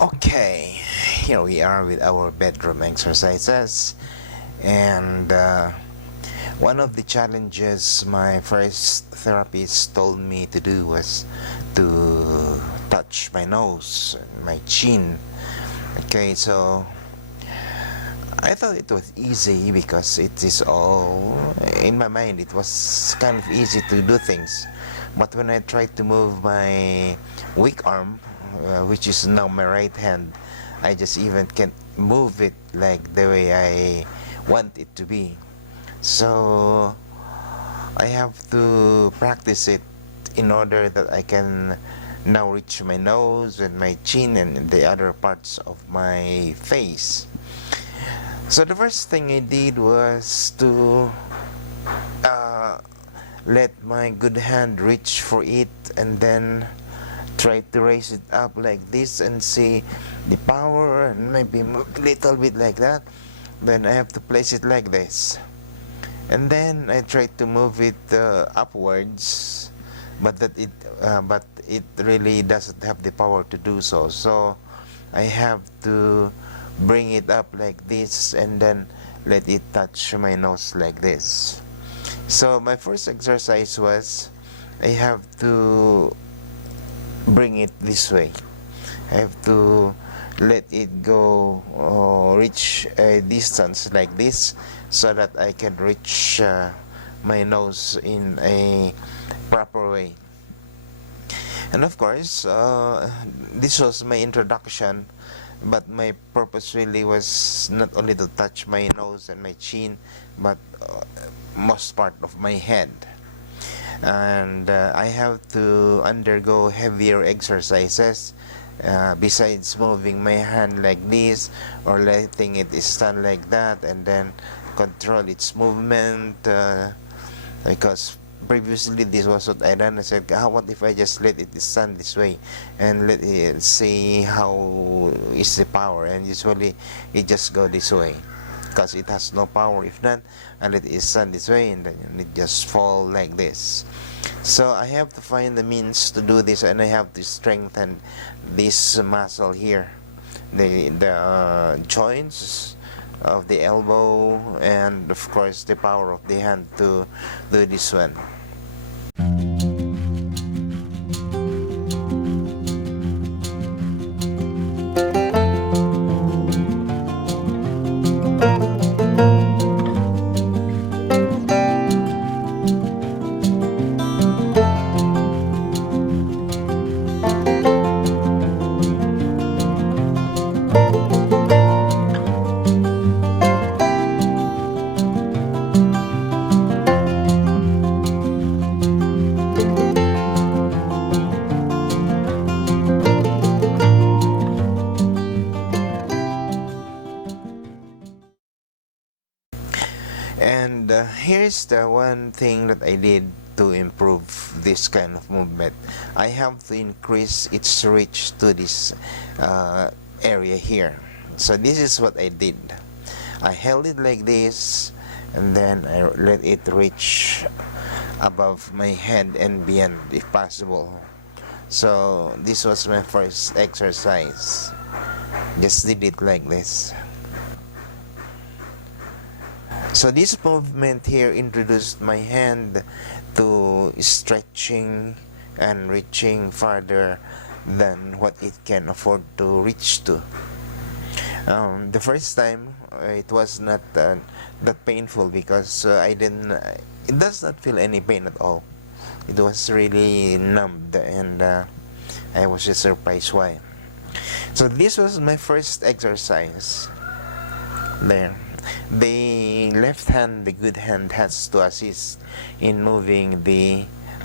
Okay, here we are with our bedroom exercises. And one of the challenges my first therapist told me to do was to touch my nose and my chin. Okay, so I thought it was easy because it is all in my mind. It was kind of easy to do things. But when I tried to move my weak arm, which is now my right hand, I just even can't move it like the way I want it to be. So I have to practice it in order that I can now reach my nose and my chin and the other parts of my face. So the first thing I did was to uh, let my good hand reach for it and then try to raise it up like this and see the power and maybe move a little bit like that. Then I have to place it like this. And then I try to move it upwards, but it really doesn't have the power to do so. So I have to bring it up like this and then let it touch my nose like this. So my first exercise was I have to bring it this way. I have to let it go, reach a distance like this so that I can reach my nose in a proper way. And of course, this was my introduction, but my purpose really was not only to touch my nose and my chin, but most part of my head. And I have to undergo heavier exercises besides moving my hand like this or letting it stand like that and then control its movement, because previously this was what I done. I said, what if I just let it stand this way and let it see how is the power, and usually it just go this way because it has no power. If not, I let it stand this way and then it just fall like this. So I have to find the means to do this, and I have to strengthen this muscle here, the joints of the elbow, and of course the power of the hand to do this one. And here's the one thing that I did to improve this kind of movement. I have to increase its reach to this area here. So this is what I did. I held it like this, and then I let it reach above my head and beyond if possible. So this was my first exercise. Just did it like this. So this movement here introduced my hand to stretching and reaching farther than what it can afford to reach to. The first time it was not that painful because I didn't. It does not feel any pain at all. It was really numbed, and I was just surprised why. So this was my first exercise. There. The left hand, the good hand, has to assist in moving the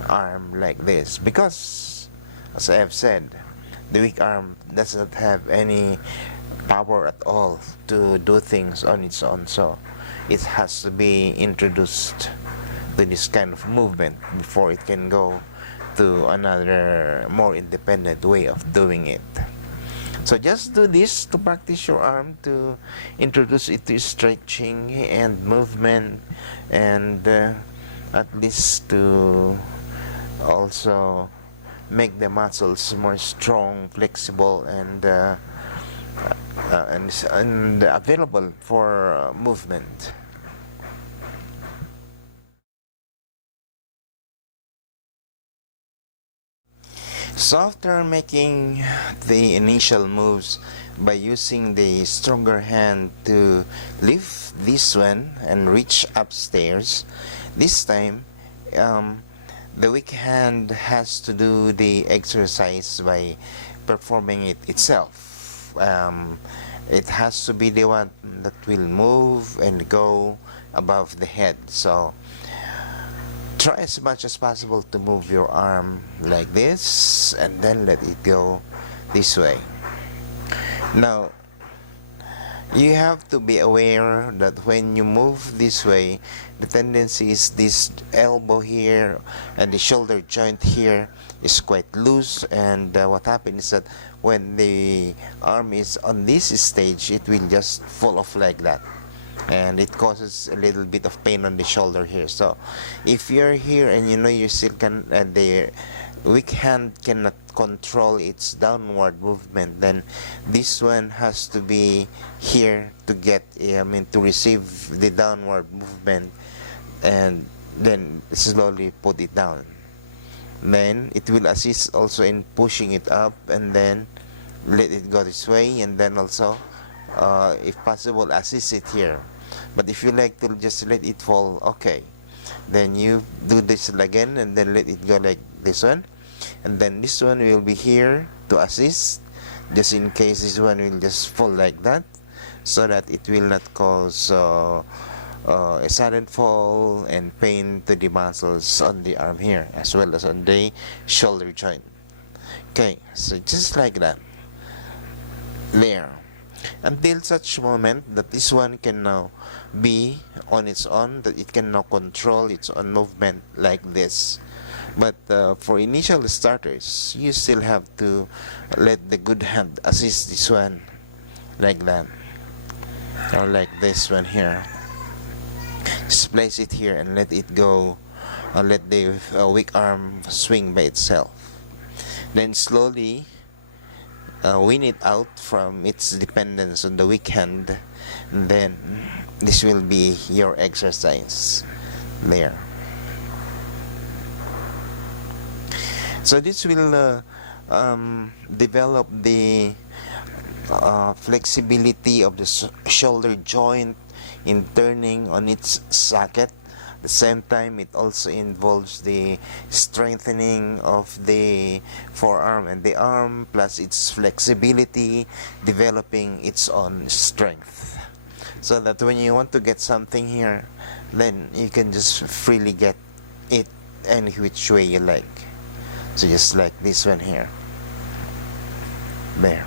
arm like this because, as I have said, the weak arm does not have any power at all to do things on its own. So it has to be introduced to this kind of movement before it can go to another more independent way of doing it. So just do this to practice your arm, to introduce it to stretching and movement, and at least to also make the muscles more strong, flexible, and and available for movement. So after making the initial moves by using the stronger hand to lift this one and reach upstairs, this time um, the weak hand has to do the exercise by performing it itself. It has to be the one that will move and go above the head. So try as much as possible to move your arm like this and then let it go this way. Now, you have to be aware that when you move this way, the tendency is this elbow here and the shoulder joint here is quite loose, and what happens is that when the arm is on this stage, it will just fall off like that, and it causes a little bit of pain on the shoulder here. So if you're here and you know you still can the weak hand cannot control its downward movement, then this one has to be here to get to receive the downward movement, and then slowly put it down. Then it will assist also in pushing it up, and then let it go this way, and then also if possible assist it here. But if you like to just let it fall, okay, then you do this again and then let it go like this one, and then this one will be here to assist just in case this one will just fall like that, so that it will not cause a sudden fall and pain to the muscles on the arm here as well as on the shoulder joint. Okay, so just like that, there, until such moment that this one can now be on its own, that it can now control its own movement like this. But for initial starters, you still have to let the good hand assist this one like that, or like this one here. Just place it here and let it go, let the weak arm swing by itself. Then slowly wean it out from its dependence on the weak hand, and then this will be your exercise there. So this will develop the flexibility of the shoulder joint in turning on its socket. At the same time, it also involves the strengthening of the forearm and the arm, plus its flexibility, developing its own strength. So that when you want to get something here, then you can just freely get it any which way you like. So just like this one here. There.